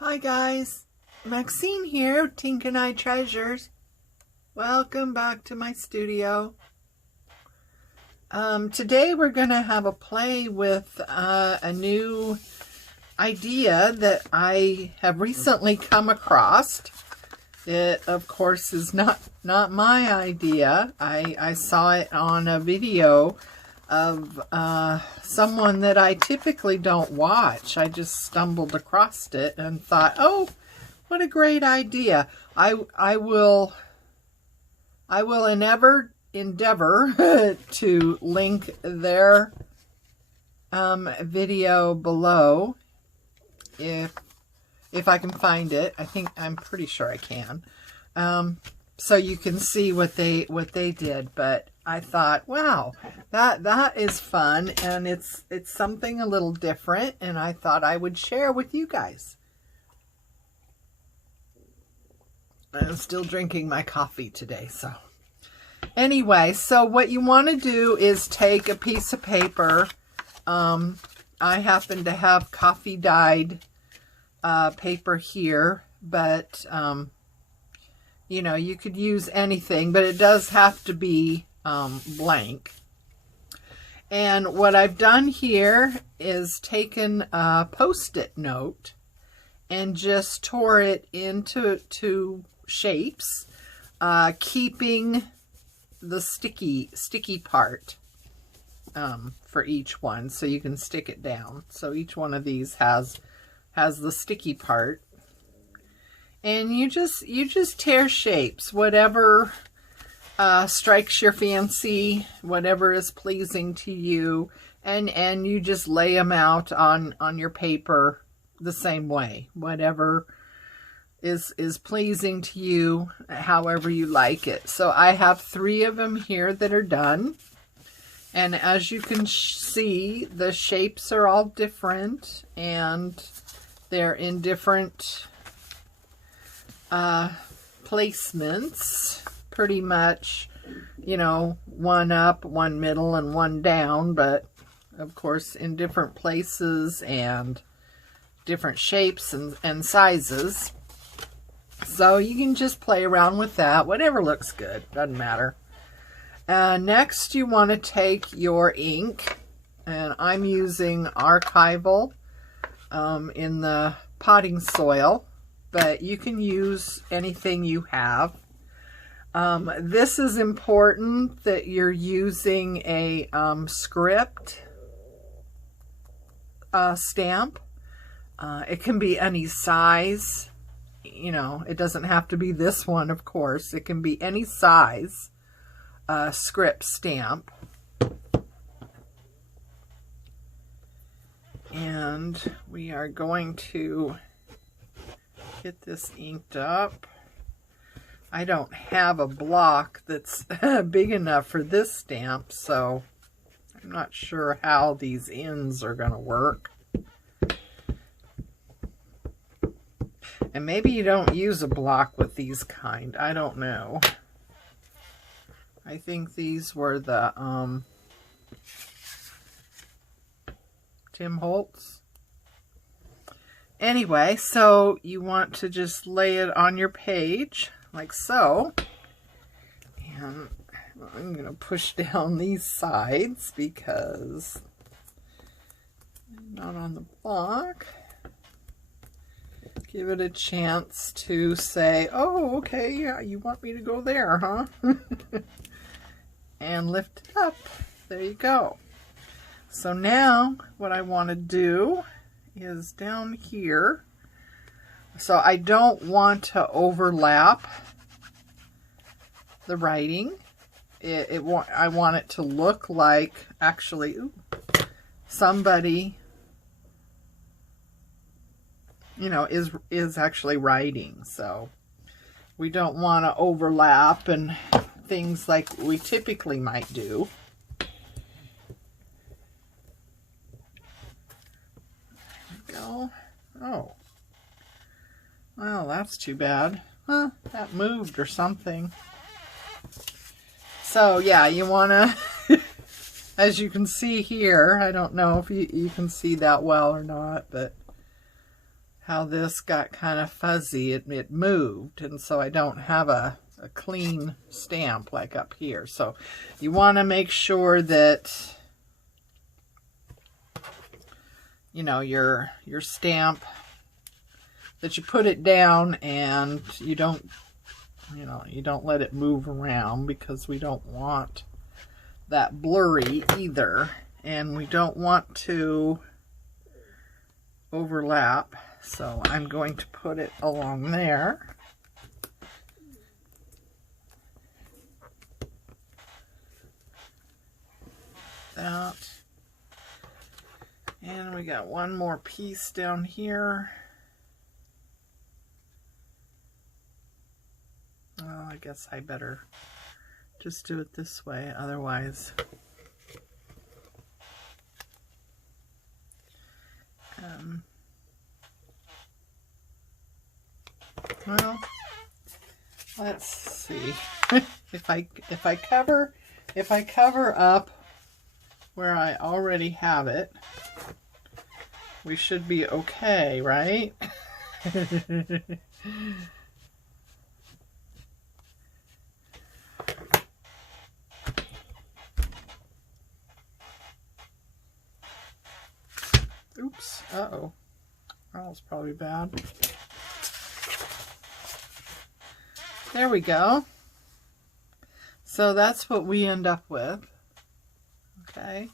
Hi guys, Maxine here, Tink and I Treasures. Welcome back to my studio. Today we're going to have a play with a new idea that I have recently come across. It, of course, is not my idea. I saw it on a video of someone that I typically don't watch. I just stumbled across it and thought, oh, what a great idea. I will endeavor to link their video below if I can find it. I'm pretty sure I can. So you can see what they did, but I thought, wow, that is fun, and it's something a little different, and I thought I would share with you guys. I'm still drinking my coffee today, so anyway, so what you want to do is take a piece of paper. I happen to have coffee dyed paper here, but you know, you could use anything, but it does have to be blank. And what I've done here is taken a Post-it note and just tore it into shapes, keeping the sticky part for each one, so you can stick it down. So each one of these has the sticky part, and you just tear shapes, whatever strikes your fancy, whatever is pleasing to you, and you just lay them out on your paper the same way, whatever is pleasing to you, however you like it. So I have 3 of them here that are done, and as you can see, the shapes are all different, and they're in different placements, pretty much, you know, one up, one middle, and one down, but of course in different places and different shapes and sizes. So you can just play around with that, whatever looks good, doesn't matter. Next, you want to take your ink, and I'm using Archival in the potting soil, but you can use anything you have. This is important that you're using a script stamp. It can be any size. You know, it doesn't have to be this one, of course. It can be any size script stamp. And we are going to get this inked up. I don't have a block that's big enough for this stamp, so I'm not sure how these ends are going to work. And maybe you don't use a block with these kind. I don't know. I think these were the Tim Holtz. Anyway, so you want to just lay it on your page like so. And I'm going to push down these sides because I'm not on the block. Give it a chance to say, oh, okay, yeah, you want me to go there, huh? And lift it up. There you go. So now what I want to do is down here. So I don't want to overlap the writing. I want it to look like actually somebody, you know, is actually writing. So we don't want to overlap and things like we typically might do. There we go. Oh. Well, that's too bad. Huh, that moved or something. So, yeah, you want to, as you can see here, I don't know if you can see that well or not, but how this got kind of fuzzy. It moved, and so I don't have a clean stamp like up here. So you want to make sure that, you know, your stamp, that you put it down and you don't, you know, you don't let it move around, because we don't want that blurry either, and we don't want to overlap. So I'm going to put it along there. That. And we got one more piece down here. Well, I guess I better just do it this way, otherwise well, let's see. if I cover up where I already have it, we should be okay, right? Oops. Uh-oh. That was probably bad. There we go. So that's what we end up with. Okay.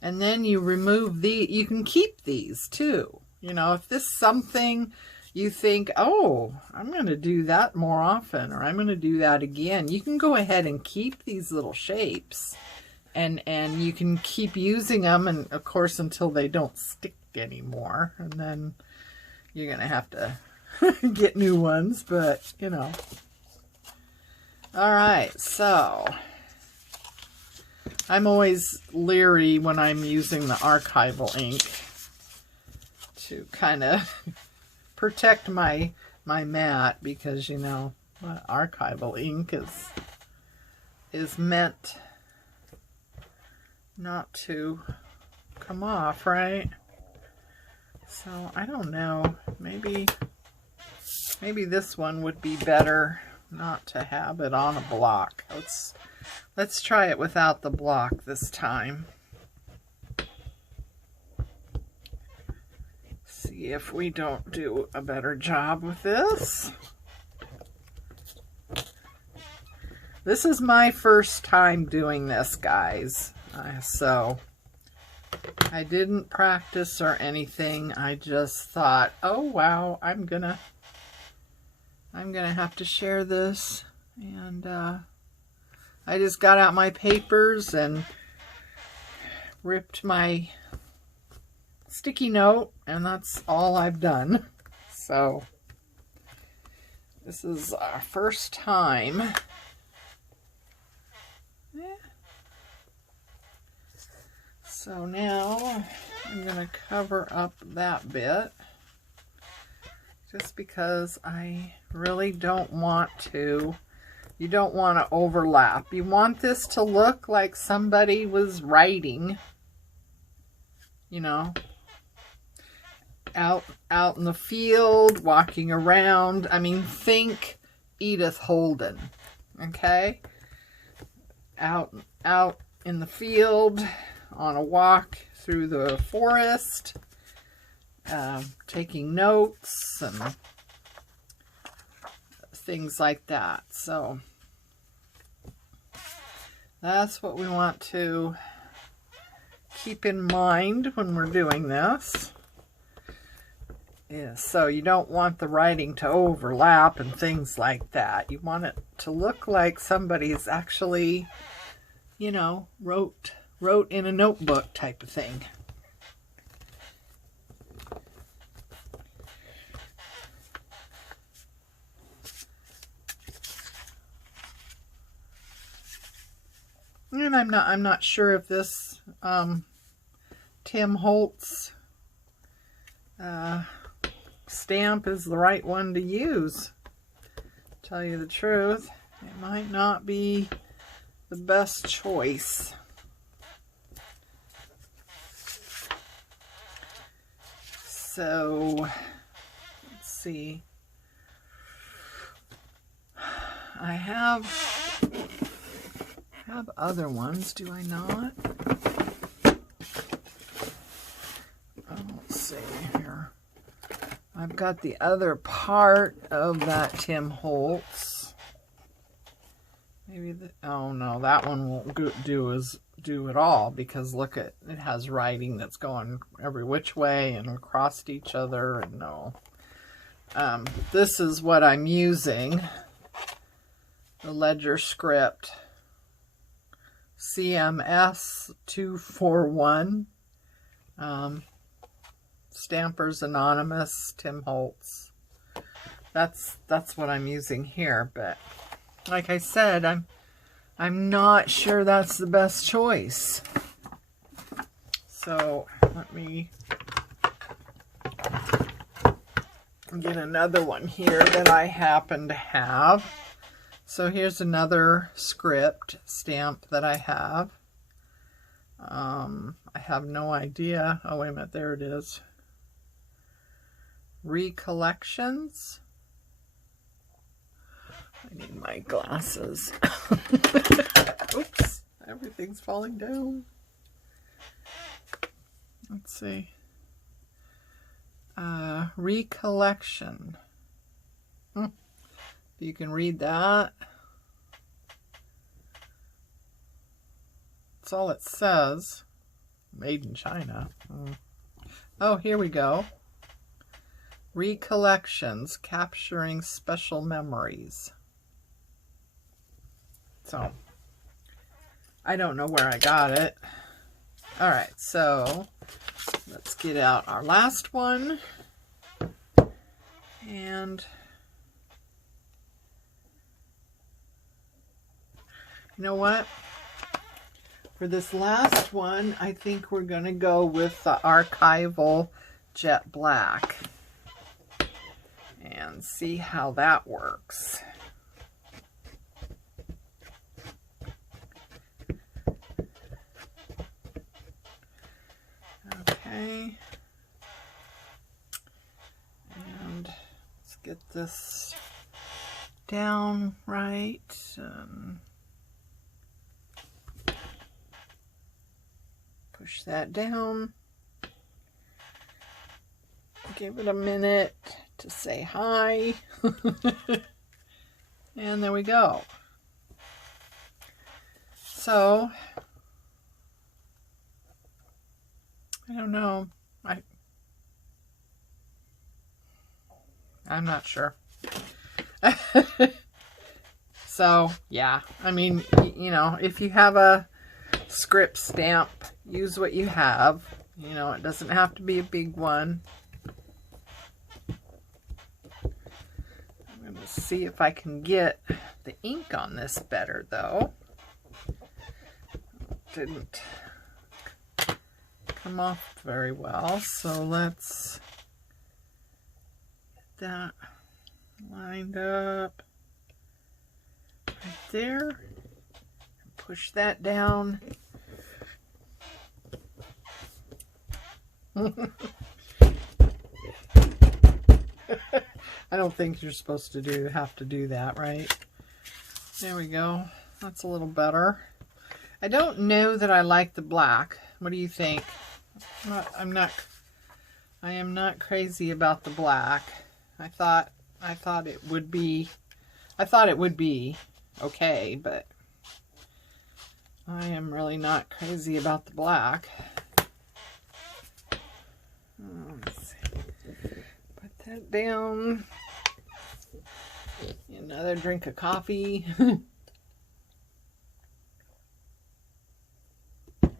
And then you remove you can keep these too. You know, if this is something you think, oh, I'm going to do that more often, or I'm going to do that again, you can go ahead and keep these little shapes. And you can keep using them, and of course until they don't stick anymore, and then you're gonna have to get new ones, but you know. All right, so I'm always leery when I'm using the archival ink to kind of protect my mat, because you know, archival ink is meant not to come off, right? So I don't know, maybe this one would be better not to have it on a block. Let's try it without the block this time. See if we don't do a better job with this. This is my first time doing this, guys. So I didn't practice or anything. I just thought, oh wow, I'm gonna have to share this, and I just got out my papers and ripped my sticky note, and that's all I've done. So this is our first time. So now I'm going to cover up that bit, just because I really don't want to. You don't want to overlap. You want this to look like somebody was writing, you know, out in the field, walking around. I mean, think Edith Holden, okay? Out in the field, on a walk through the forest, taking notes and things like that. So that's what we want to keep in mind when we're doing this. Yeah, so you don't want the writing to overlap and things like that. You want it to look like somebody's actually, you know, wrote in a notebook type of thing. And I'm not sure if this Tim Holtz stamp is the right one to use. To tell you the truth, it might not be the best choice. So see. I have other ones, do I not? Let's see here. I've got the other part of that Tim Holtz. Maybe oh no, that one won't do at all, because look at it has writing that's going every which way and across each other, and no. This is what I'm using. The Ledger Script CMS 241. Stampers Anonymous, Tim Holtz. That's what I'm using here, but like I said, I'm not sure that's the best choice. So let me get another one here that I happen to have. So here's another script stamp that I have. I have no idea. Oh, wait a minute. There it is. Recollections. I need my glasses. Oops. Everything's falling down. Let's see. Recollection. You can read that. That's all it says. Made in China. Oh, here we go. Recollections, capturing special memories. So, I don't know where I got it. All right, so let's get out our last one. And you know what? For this last one, I think we're going to go with the archival jet black and see how that works. Okay. And let's get this down right. Push that down. Give it a minute to say hi. And there we go. So, I don't know. I'm not sure. So, yeah. I mean, you know, if you have a script stamp, use what you have. You know, it doesn't have to be a big one. I'm going to see if I can get the ink on this better, though. Didn't come off very well, so let's get that lined up right there. Push that down. I don't think you're supposed to have to do that, right? There we go. That's a little better. I don't know that I like the black. What do you think? I am not crazy about the black. I thought it would be okay, but I am really not crazy about the black. Let's see. Put that down. Another drink of coffee.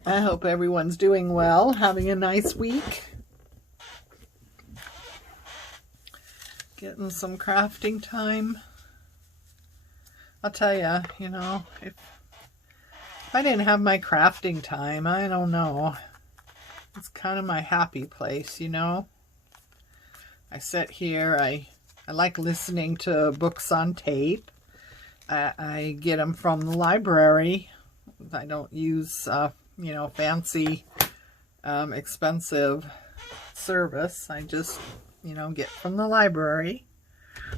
I hope everyone's doing well, having a nice week. Getting some crafting time. I'll tell you, you know, if I didn't have my crafting time, I don't know. It's kind of my happy place, you know. I sit here, I like listening to books on tape. I get them from the library. I don't use, you know, fancy, expensive service. I just you know, get from the library.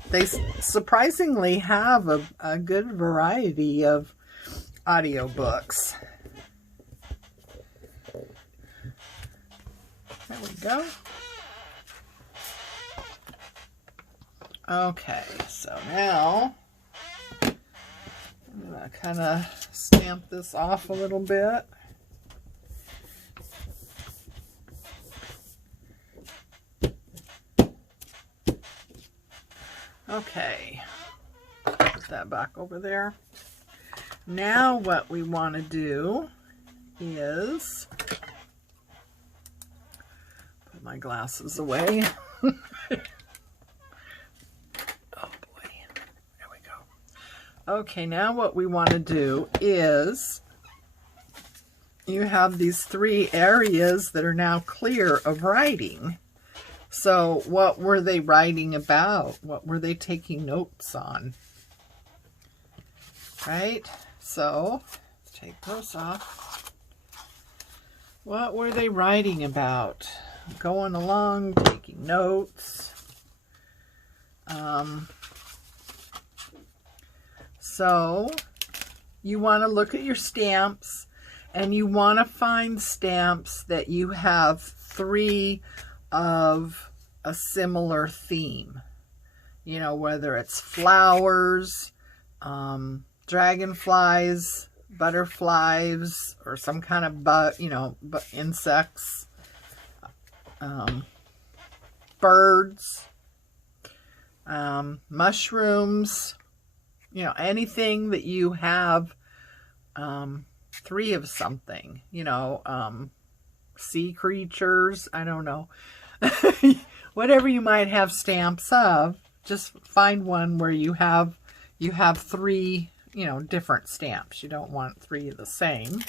They surprisingly have a good variety of audiobooks. There we go. Okay, so now I'm going to kind of stamp this off a little bit. Okay, put that back over there. Now what we want to do is put my glasses away. Oh boy, there we go. Okay, now what we want to do is, you have these 3 areas that are now clear of writing. So what were they writing about? What were they taking notes on? Right? So, let's take those off. What were they writing about? Going along, taking notes. So, you want to look at your stamps, and you want to find stamps that you have 3 of a similar theme. You know, whether it's flowers, dragonflies, butterflies, or some kind of insects, birds, mushrooms, you know, anything that you have 3 of something, you know, sea creatures, I don't know. Whatever you might have stamps of, just find one where you have 3, you know, different stamps. You don't want 3 of the same.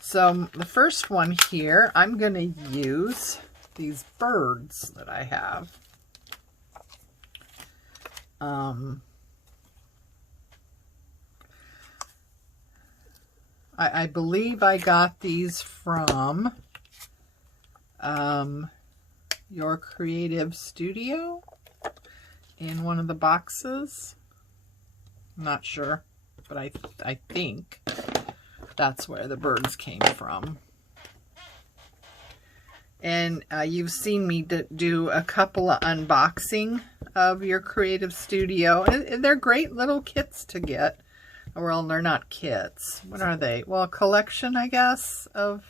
So the first one here, I'm going to use these birds that I have. I believe I got these from Your Creative Studio in one of the boxes. I'm not sure, but I think that's where the birds came from. And you've seen me do a couple of unboxing of Your Creative Studio, and they're great little kits to get. Well, they're not kits. What are they? Well, a collection, I guess, of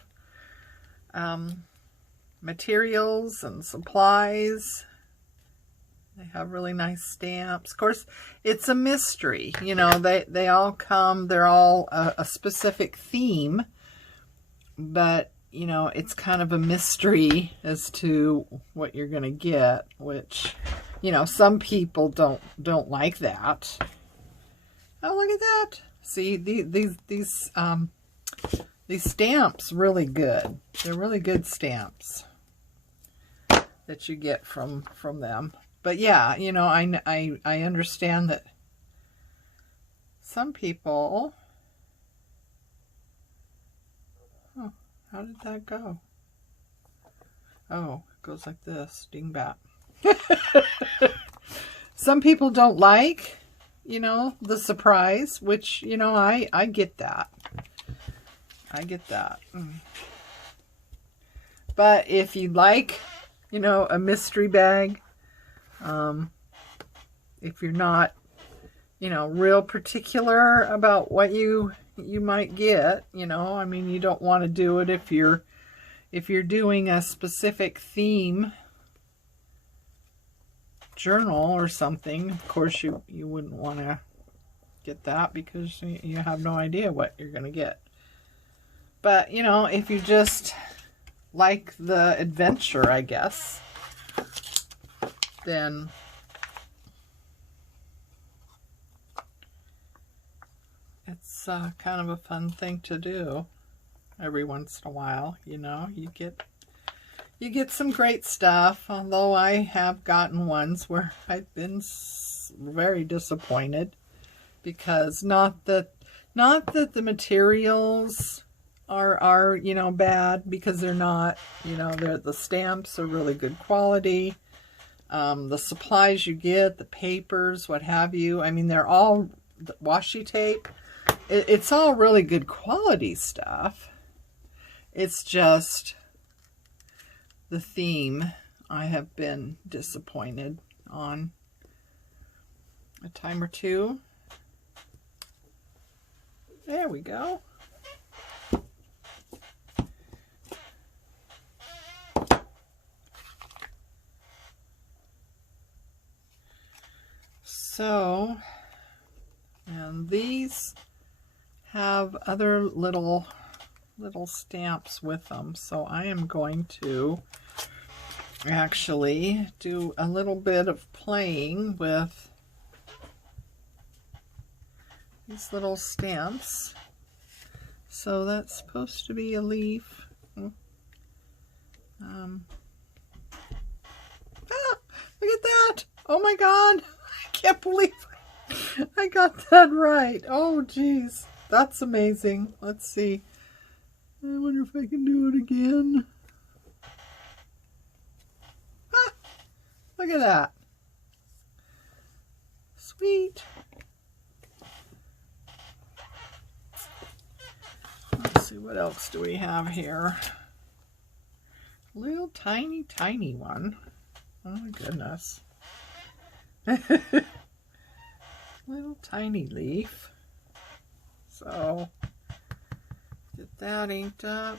materials and supplies. They have really nice stamps. Of course, it's a mystery. You know, they all come, they're all a specific theme, but, you know, it's kind of a mystery as to what you're going to get, which, you know, some people don't like that. Oh, look at that. See, these stamps really good. They're really good stamps that you get from them. But yeah, you know, I understand that some people... Oh, how did that go? Oh, it goes like this. Dingbat. Some people don't like, you know, the surprise, which, you know, I get that. I get that. But if you like, you know, a mystery bag, if you're not, you know, real particular about what you might get, you know, I mean, you don't want to do it if you're doing a specific theme journal or something. Of course, you wouldn't want to get that because you have no idea what you're going to get. But, you know, if you just like the adventure, I guess, then it's kind of a fun thing to do every once in a while. You know, you get some great stuff, although I have gotten ones where I've been very disappointed because not that the materials are, you know, bad, because they're not, you know, the stamps are really good quality. The supplies you get, the papers, what have you, I mean, they're all washi tape. It's all really good quality stuff. It's just the theme I have been disappointed on a time or two. There we go. So, and these have other little stamps with them. So I am going to actually do a little bit of playing with these little stamps. So that's supposed to be a leaf. Look at that! Oh my God! I can't believe I got that right. Oh geez, that's amazing. Let's see. I wonder if I can do it again. Ah, look at that. Sweet. Let's see, what else do we have here? Little tiny one. Oh my goodness. Little tiny leaf. So get that inked up.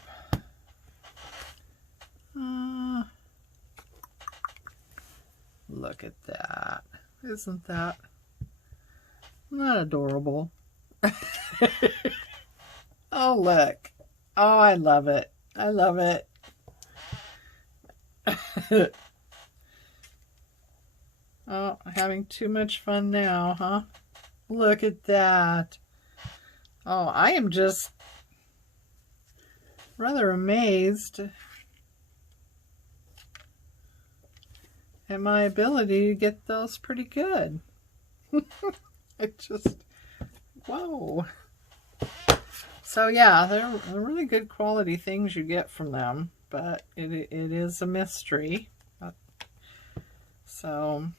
Look at that. Isn't that not adorable? Oh, look. Oh, I love it. I love it. Oh, having too much fun now, huh? Look at that. Oh, I am just rather amazed at my ability to get those pretty good. It just, whoa. So yeah, they're really good quality things you get from them, but it is a mystery. So,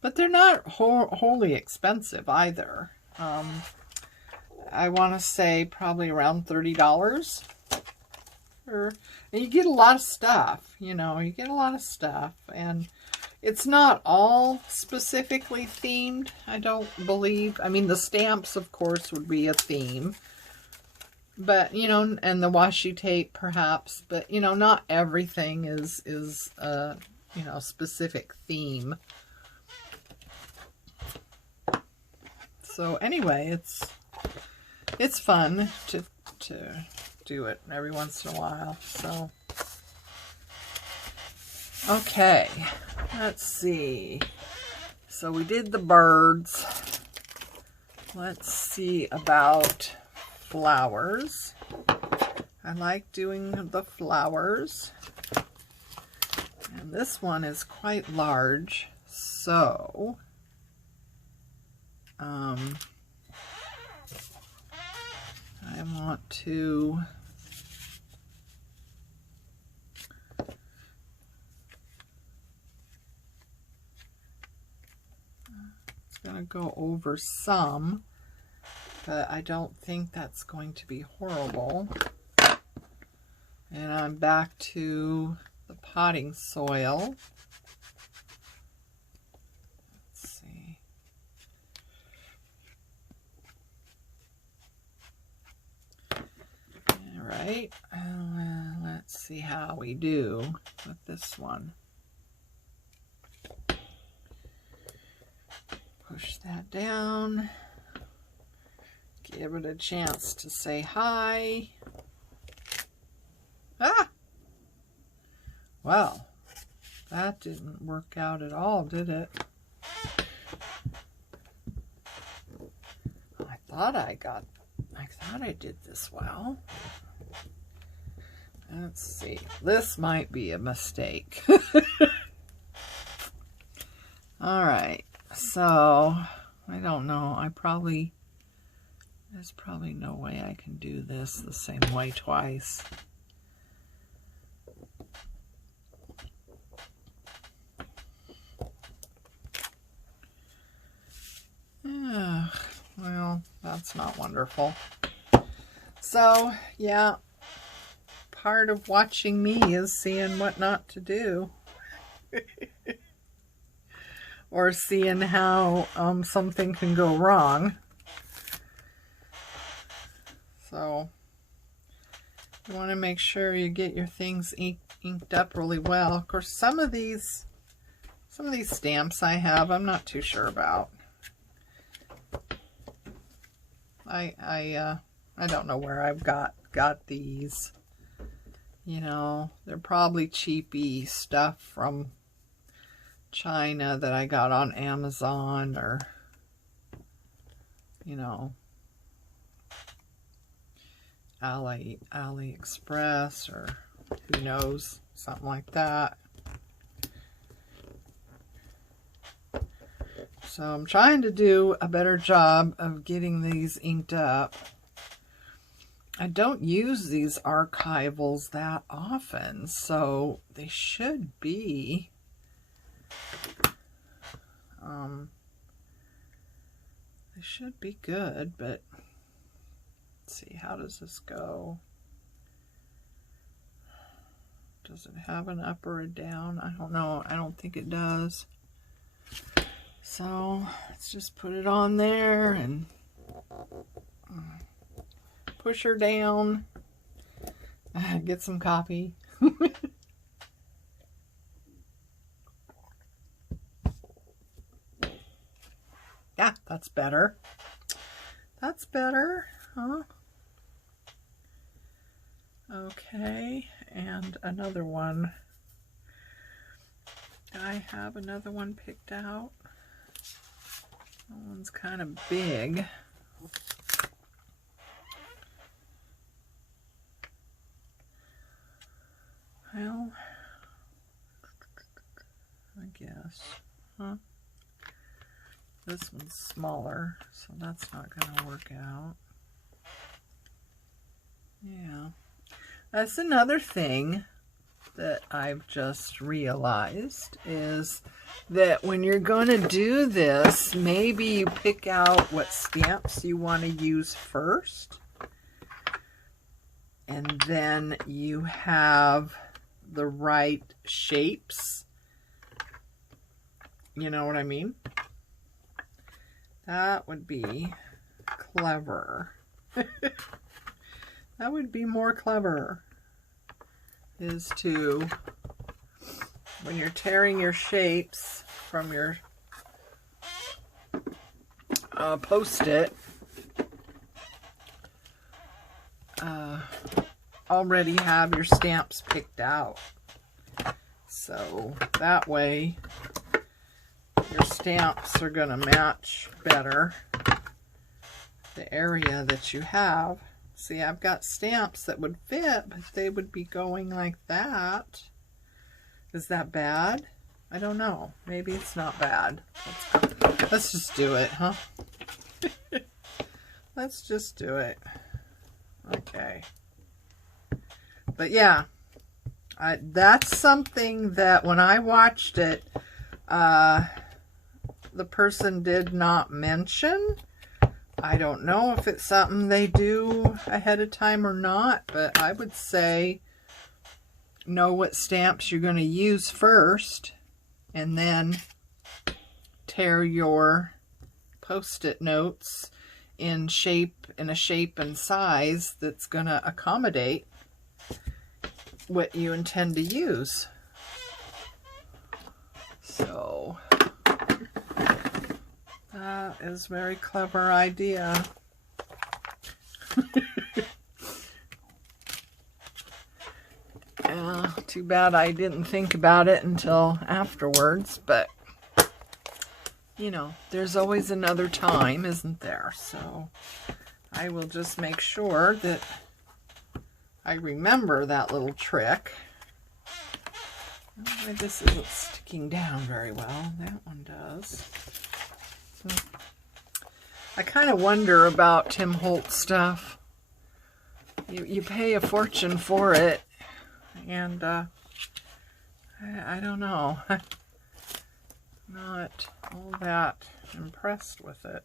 but they're not wholly expensive either. I want to say probably around $30. And you get a lot of stuff, you know, you get a lot of stuff. And it's not all specifically themed, I don't believe. I mean, the stamps, of course, would be a theme. But, you know, and the washi tape, perhaps. But, you know, not everything is you know, specific theme. So anyway, it's fun to do it every once in a while. So okay, let's see. So we did the birds. Let's see about flowers. I like doing the flowers. And this one is quite large, so I want to it's going to go over some, but I don't think that's going to be horrible. And I'm back to the potting soil. Let's see. All right. Let's see how we do with this one. Push that down. Give it a chance to say hi. Ah! Well, that didn't work out at all, did it? I thought I did this well. Let's see. This might be a mistake. All right. So, I don't know. I probably There's probably no way I can do this the same way twice. Well, that's not wonderful. So, yeah, part of watching me is seeing what not to do. Or seeing how something can go wrong. So, you want to make sure you get your things inked up really well. Of course, some of these stamps I have, I'm not too sure about. I don't know where I've got these. You know, they're probably cheapy stuff from China that I got on Amazon, or, you know, AliExpress, or who knows, something like that. So I'm trying to do a better job of getting these inked up. I don't use these archivals that often, so they should be good, but let's see, how does this go? Does it have an up or a down? I don't know. I don't think it does. So let's just put it on there and push her down. Get some coffee. Yeah, that's better. That's better, huh? Okay, and another one. I have another one picked out. That one's kind of big. Well, I guess, huh? This one's smaller, so that's not going to work out. Yeah. That's another thing that I've just realized, is that when you're going to do this, maybe you pick out what stamps you want to use first. And then you have the right shapes. You know what I mean? That would be clever. That would be more clever, is to, when you're tearing your shapes from your Post-it, already have your stamps picked out. So that way your stamps are going to match better the area that you have. See, I've got stamps that would fit, but they would be going like that. Is that bad? I don't know. Maybe it's not bad. Let's just do it, huh? Let's just do it. Okay. But yeah, that's something that when I watched it, the person did not mention. I don't know if it's something they do ahead of time or not, but I would say know what stamps you're going to use first, and then tear your Post-it notes in a shape and size that's going to accommodate what you intend to use. So that is a very clever idea. Yeah, too bad I didn't think about it until afterwards, but you know, there's always another time, isn't there? So I will just make sure that I remember that little trick. Oh, this isn't sticking down very well. That one does. I kind of wonder about Tim Holt stuff. You pay a fortune for it, and I don't know. Not all that impressed with it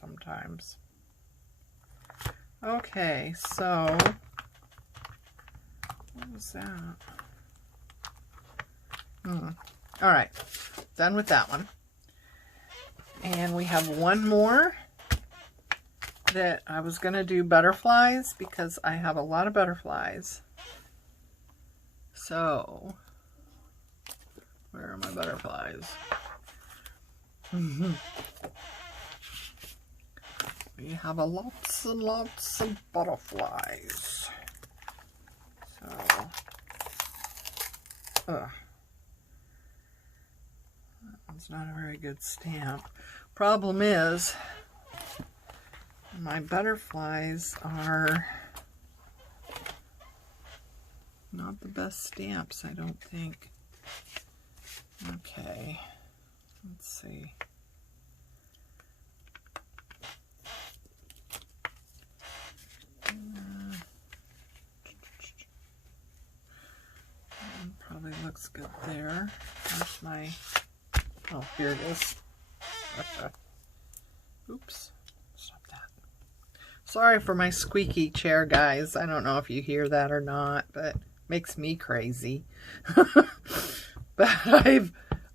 sometimes. Okay, so what was that? All right, done with that one. And we have one more that I was going to do butterflies because I have a lot of butterflies. So, where are my butterflies? We have a lots and lots of butterflies. So, that one's not a very good stamp. Problem is, my butterflies are not the best stamps, I don't think. Okay, let's see. Probably looks good there. There's my, oh, here it is. Oops. Stop that. Sorry for my squeaky chair, guys. I don't know if you hear that or not, but it makes me crazy. But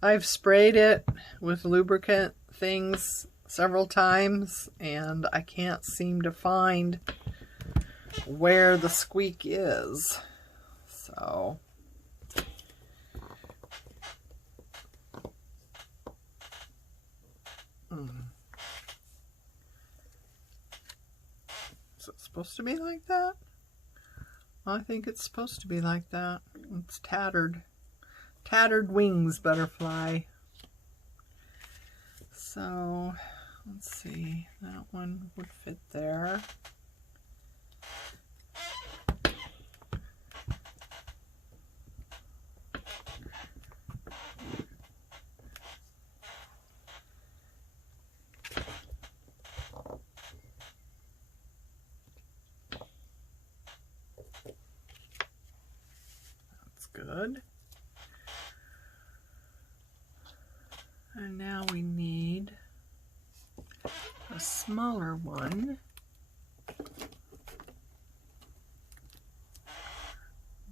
I've sprayed it with lubricant things several times, and I can't seem to find where the squeak is. So is it supposed to be like that? I think it's supposed to be like that. It's tattered. Tattered wings butterfly. So let's see, that one would fit there. That's good. And now we need a smaller one.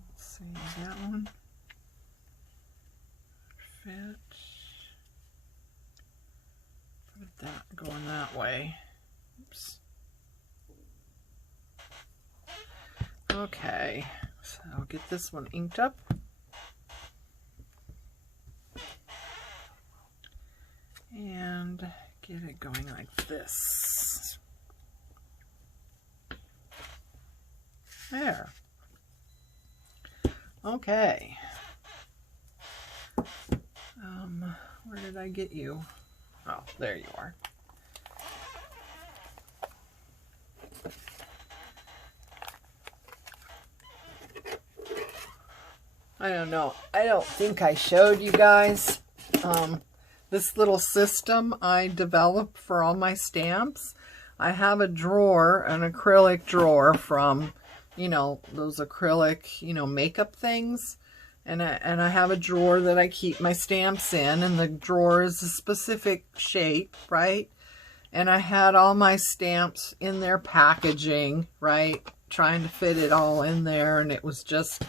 Let's see, that one fit. Put that going that way. Oops. Okay, so I'll get this one inked up. And get it going like this. There. Okay. Where did I get you? Oh, there you are. I don't know. I don't think I showed you guys this little system I developed for all my stamps. I have a drawer, an acrylic drawer from, you know, those acrylic, you know, makeup things. And I have a drawer that I keep my stamps in, and the drawer is a specific shape, right? And I had all my stamps in their packaging, right? Trying to fit it all in there, and it was just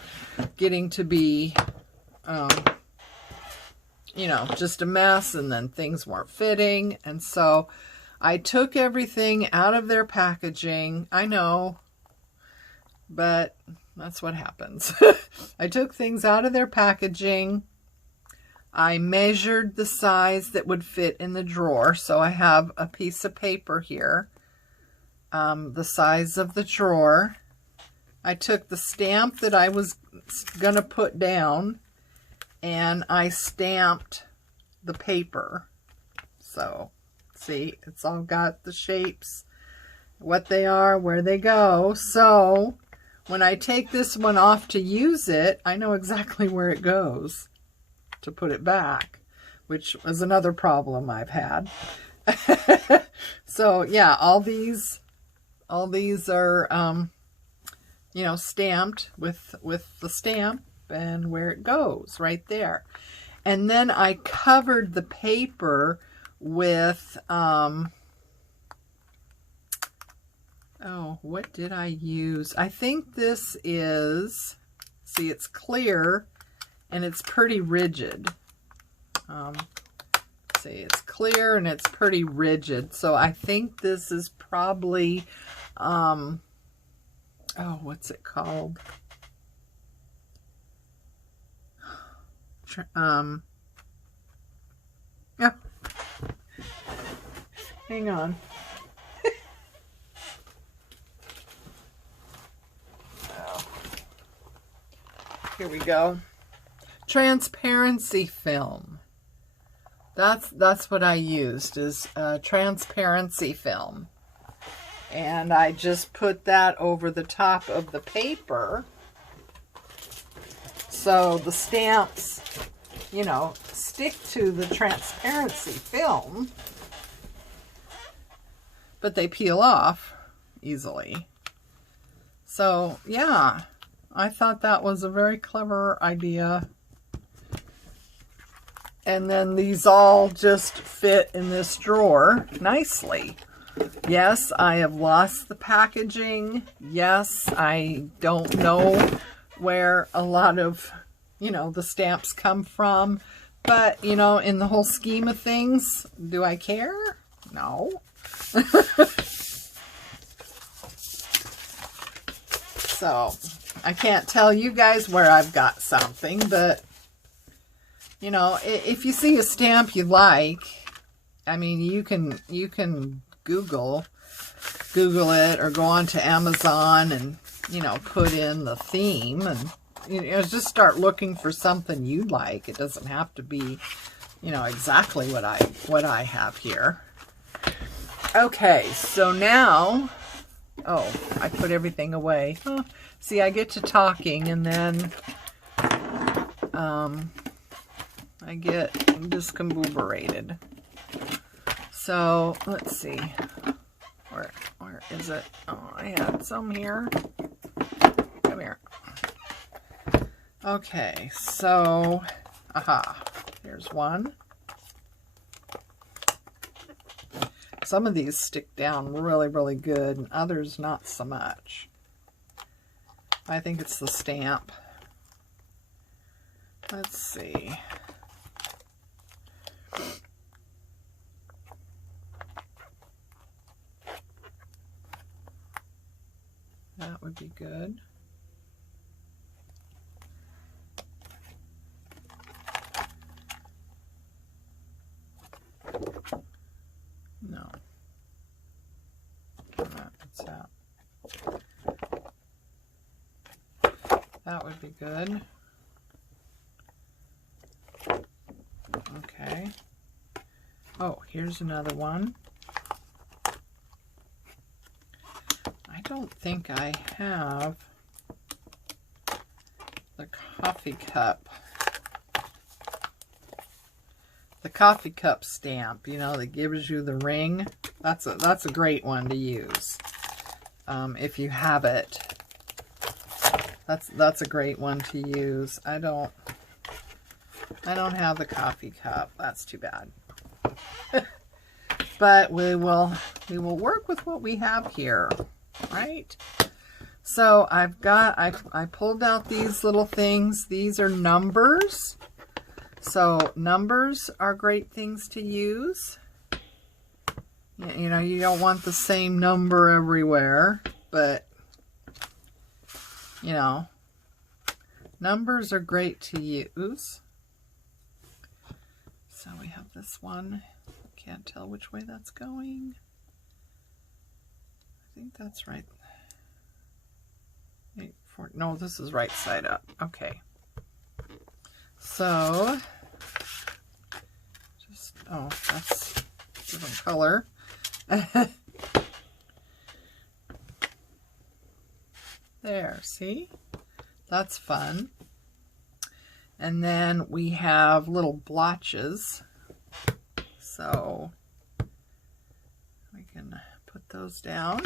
getting to be, you know, just a mess, and then things weren't fitting. And so I took everything out of their packaging. I know, but that's what happens. I took things out of their packaging. I measured the size that would fit in the drawer. So I have a piece of paper here, the size of the drawer. I took the stamp that I was going to put down, and I stamped the paper. So, see, it's all got the shapes, what they are, where they go. So, when I take this one off to use it, I know exactly where it goes to put it back, which was another problem I've had. So yeah, all these are, you know, stamped with the stamp and where it goes right there. And then I covered the paper with, oh, what did I use? I think this is, see, it's clear and it's pretty rigid. See, it's clear and it's pretty rigid. So I think this is probably, oh, what's it called? Yeah. Hang on. Oh. Here we go. Transparency film. That's what I used, is transparency film. And I just put that over the top of the paper. So the stamps, you know, stick to the transparency film, but they peel off easily. So yeah, I thought that was a very clever idea. And then these all just fit in this drawer nicely. Yes, I have lost the packaging. Yes, I don't know where a lot of, you know, the stamps come from. But, you know, in the whole scheme of things, do I care? No. So, I can't tell you guys where I've got something, but, you know, if you see a stamp you like, I mean, you can Google it or go on to Amazon and, you know, put in the theme and, you know, just start looking for something you like. It doesn't have to be, you know, exactly what I have here. Okay, so now, oh, I put everything away. Oh, see, I get to talking and then I get discombobulated. So let's see, where is it? Oh, I had some here. Come here. Okay, so, aha, here's one. Some of these stick down really, really good, and others not so much. I think it's the stamp. Let's see. That would be good. No. What's that? That would be good. Okay. Oh, here's another one. I don't think I have the coffee cup. The coffee cup stamp, you know, that gives you the ring. That's a great one to use. If you have it. That's a great one to use. I don't have the coffee cup. That's too bad. But we will work with what we have here, right? So I pulled out these little things. These are numbers. So numbers are great things to use. You know, you don't want the same number everywhere, but you know, numbers are great to use. So we have this one. Can't tell which way that's going. I think that's right. No, this is right side up. Okay. So, just, oh, that's a different color. There, see? That's fun. And then we have little blotches. So, put those down.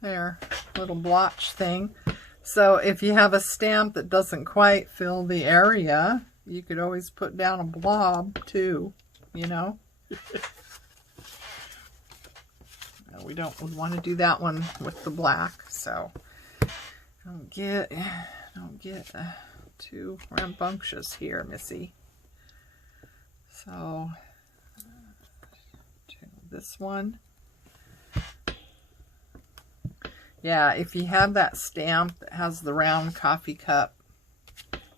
There, little blotch thing. So if you have a stamp that doesn't quite fill the area, you could always put down a blob too, you know. We don't want to do that one with the black, so don't get too rambunctious here, Missy. So this one. Yeah, if you have that stamp that has the round coffee cup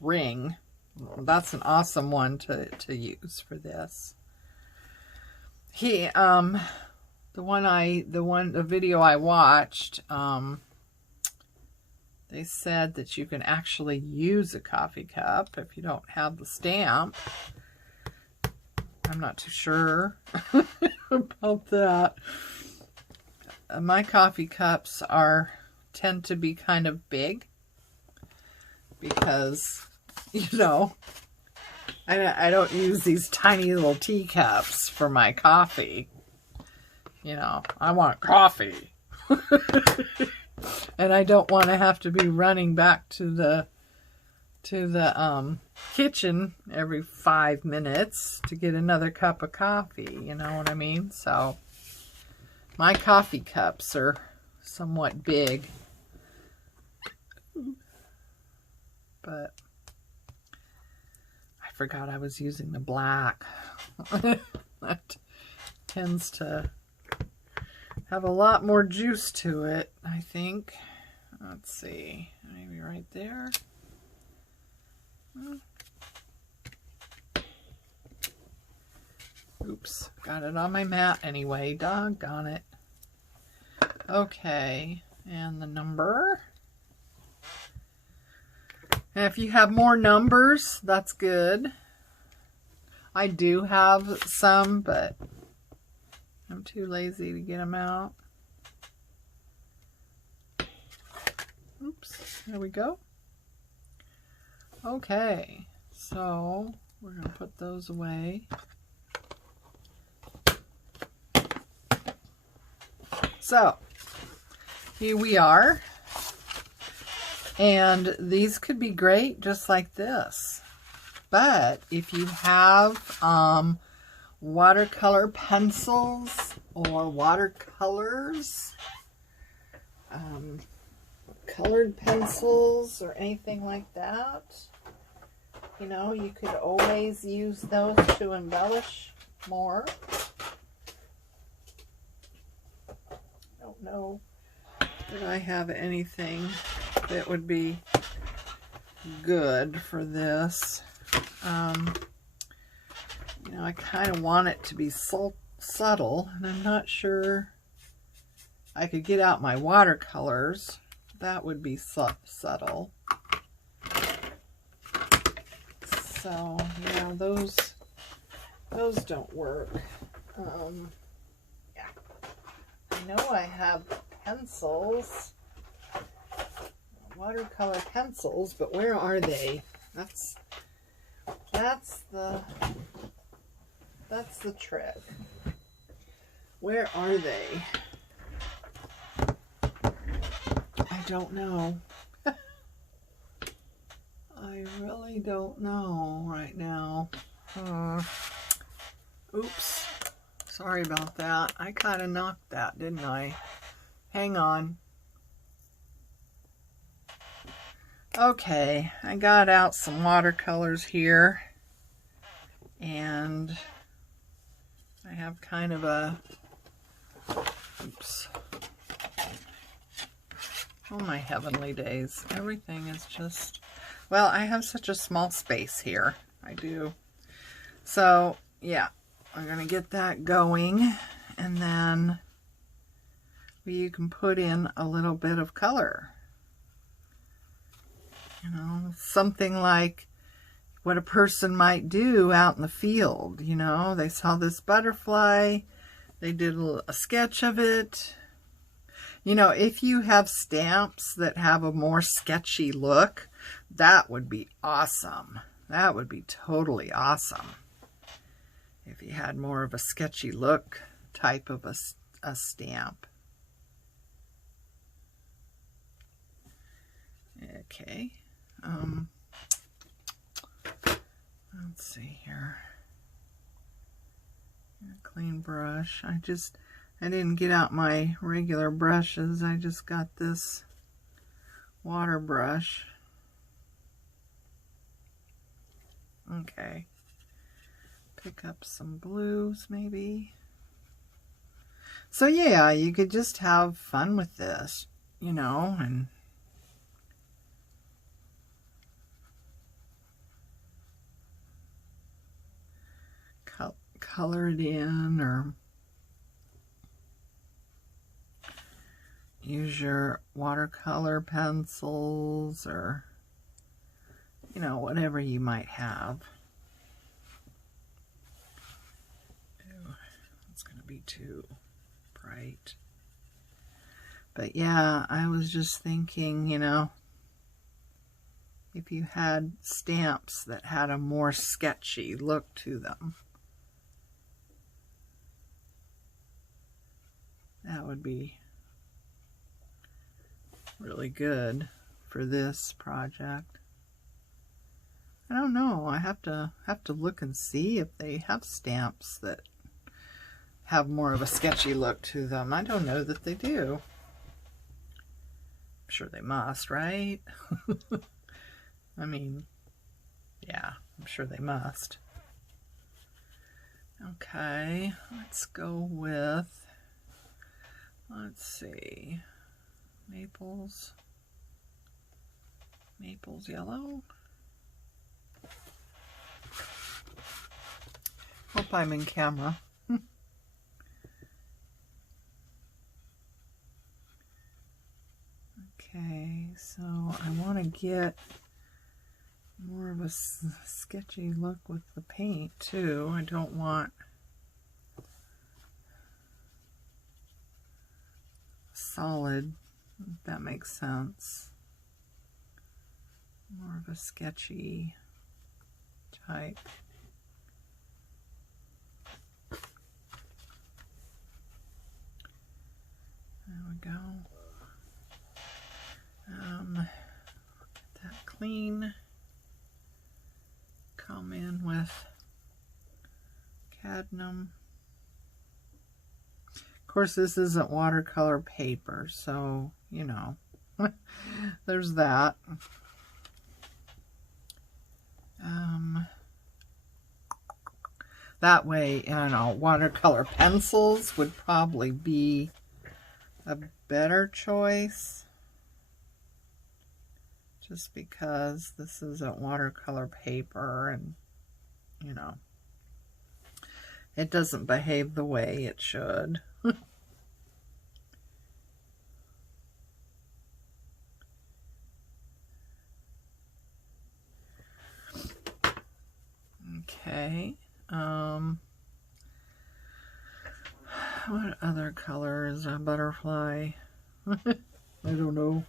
ring, that's an awesome one to use for this. The video I watched, they said that you can actually use a coffee cup if you don't have the stamp. I'm not too sure about that. My coffee cups tend to be kind of big because, you know, I don't use these tiny little teacups for my coffee. You know, I want coffee. And I don't want to have to be running back to the kitchen every 5 minutes to get another cup of coffee. You know what I mean? So my coffee cups are somewhat big. But I forgot I was using the black. That tends to have a lot more juice to it, I think. Let's see, maybe right there. Oops, got it on my mat anyway, doggone it. Okay, and the number. And if you have more numbers, that's good. I do have some, but I'm too lazy to get them out. Oops, there we go. Okay, so we're going to put those away. So, here we are. And these could be great just like this. But if you have watercolor pencils or watercolors, colored pencils or anything like that, you know, you could always use those to embellish more. Don't know that I have anything that would be good for this. You know, I kind of want it to be subtle, and I'm not sure I could get out my watercolors. That would be subtle. So, yeah, those don't work. Yeah. I know I have pencils, watercolor pencils, but where are they? That's the trick. Where are they? I don't know. I really don't know right now. Oops. Sorry about that. I kind of knocked that, didn't I? Hang on. Okay, I got out some watercolors here. And I have kind of a... Oops. Oh my heavenly days. Everything is just... Well, I have such a small space here. I do. So, yeah. I'm going to get that going. And then you can put in a little bit of color. You know, something like what a person might do out in the field. You know, they saw this butterfly. They did a sketch of it. You know, if you have stamps that have a more sketchy look, that would be awesome. That would be totally awesome. If you had more of a sketchy look type of a a stamp. Okay. Let's see here. A clean brush. I didn't get out my regular brushes. I just got this water brush. Okay. Pick up some blues maybe. So yeah, you could just have fun with this, you know, and color it in, or use your watercolor pencils, or, you know, whatever you might have. Ooh, it's going to be too bright. But yeah, I was just thinking, you know, if you had stamps that had a more sketchy look to them, that would be really good for this project. I don't know. I have to look and see if they have stamps that have more of a sketchy look to them. I don't know that they do. I'm sure they must, right? I mean, yeah, I'm sure they must. Okay, let's go with, let's see, Maples yellow. Hope I'm in camera. Okay, so I want to get more of a sketchy look with the paint too. I don't want solid, if that makes sense. More of a sketchy type. There we go. Get that clean. Come in with cadmium. Of course, this isn't watercolor paper, so, you know, there's that. That way, I don't know, watercolor pencils would probably be a better choice. Just because this isn't watercolor paper, and, you know, it doesn't behave the way it should. Okay. What other color is a butterfly? I don't know.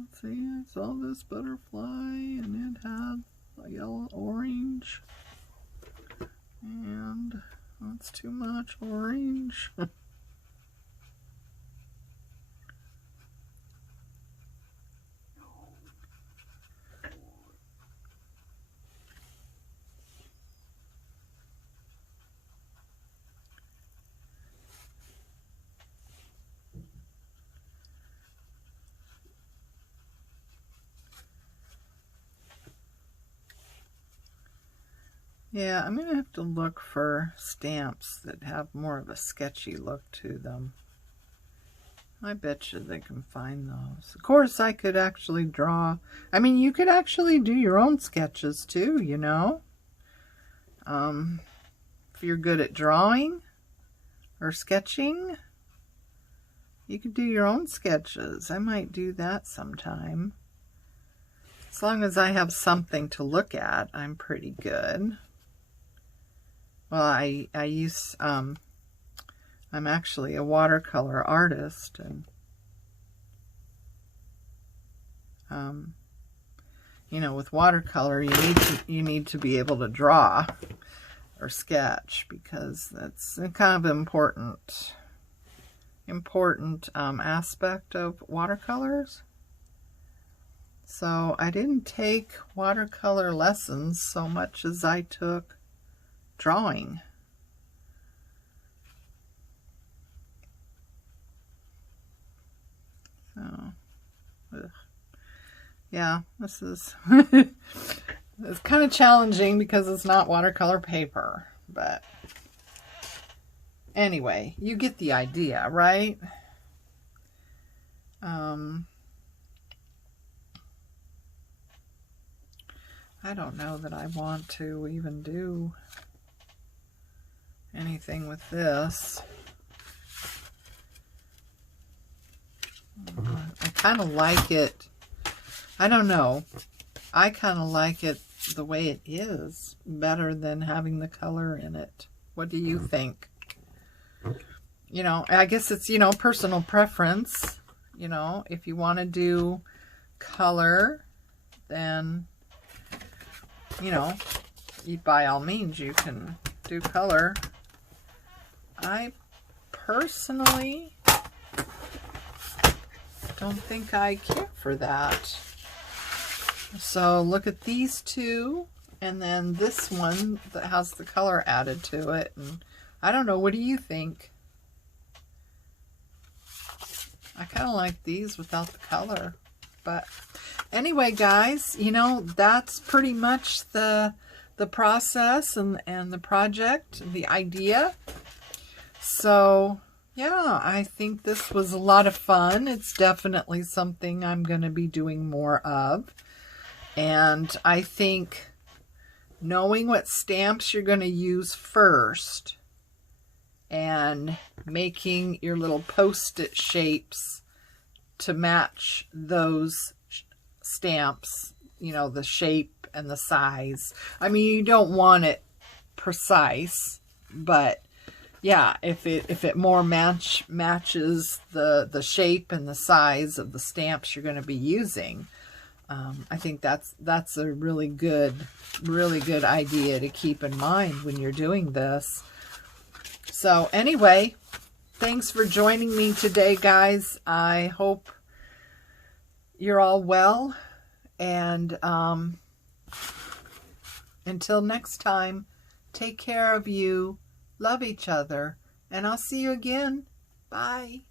Let's see, I saw this butterfly and it had a yellow orange, and that's too much orange. Yeah, I'm going to have to look for stamps that have more of a sketchy look to them. I bet you they can find those. Of course, I could actually draw. I mean, you could actually do your own sketches too, you know. If you're good at drawing or sketching, you could do your own sketches. I might do that sometime. As long as I have something to look at, I'm pretty good. Well, I'm actually a watercolor artist, and you know, with watercolor you need to be able to draw, or sketch, because that's kind of important aspect of watercolors. So I didn't take watercolor lessons so much as I took drawing. So, yeah, this is it's kind of challenging because it's not watercolor paper, but anyway, you get the idea, right? I don't know that I want to even do anything with this. I kind of like it. I don't know. I kind of like it the way it is better than having the color in it. What do you think? You know, I guess it's, you know, personal preference. You know, if you want to do color, then, you know, by all means, you can do color. I personally don't think I care for that. So look at these two, and then this one that has the color added to it. And I don't know, what do you think? I kind of like these without the color. But anyway, guys, you know, that's pretty much the process and the project, the idea. So yeah, I think this was a lot of fun. It's definitely something I'm going to be doing more of. And I think knowing what stamps you're going to use first and making your little post-it shapes to match those stamps, you know, the shape and the size. I mean, you don't want it precise, but yeah, if it more matches the shape and the size of the stamps you're going to be using, I think that's a really good idea to keep in mind when you're doing this. So anyway, thanks for joining me today, guys. I hope you're all well, and until next time, take care of you. Love each other, and I'll see you again. Bye.